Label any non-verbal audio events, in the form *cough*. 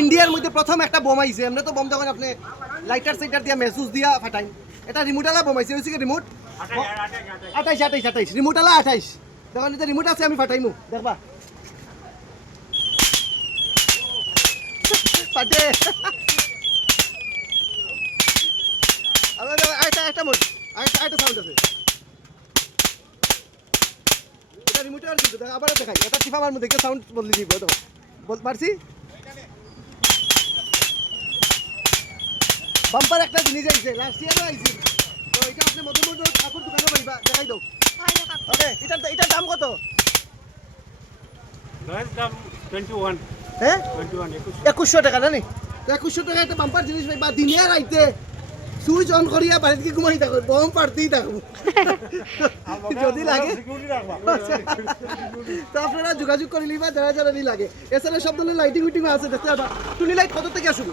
ইন্ডিয়ার মধ্যে প্রথম একটা বোম আইছে। এমনি তো বোম যখন আপনি লাইটার সাইটার দিয়া মেসুজ দিয়া ফাটাই এটা রিমোট আলা বোম আইছে হয়েছে কি রিমোট আঠাইশ আঠাইশ আঠাইশ রিমোট আলা আঠাইশ। দেখুন এটা রিমোট আছে আমি ফাটাইমু। দেখবা? ফাটে। দেখো, আরেকটা একটা মোট আরেকটা আরেকটা সাউন্ড আছে। এটা রিমোটে আর কিন্তু দেখো, আবার দেখাই। এটা টিপা আমার মধ্যে সাউন্ড বদলে দিব দেখো। বল বাম্পার একটা জিনিস আইছে লাস্ট ইয়ারও আইছে। তো এটা আপনি মধুমূল রোড ঠাকুর দোকানে পাইবা দেখাই দাও। ওকে এটার এটার দাম কত? দাম টোয়েন্টি ওয়ান হ্যাঁ একুশশো টাকা জানি তো একুশশো টাকা একটা বাম্পার জিনিস পাইবা দিনে আর আইতে সুইচ অন করিয়া বাড়িতে ঘুমাই থাকো বম পারতেই থাকব যদি লাগে। *laughs* তো আপনারা যোগাযোগ করে নিবা যারা যারা নি লাগে। এছাড়া সব ধরনের লাইটিং উইটিং আছে দেখতে টুনি লাইট কত থেকে শুরু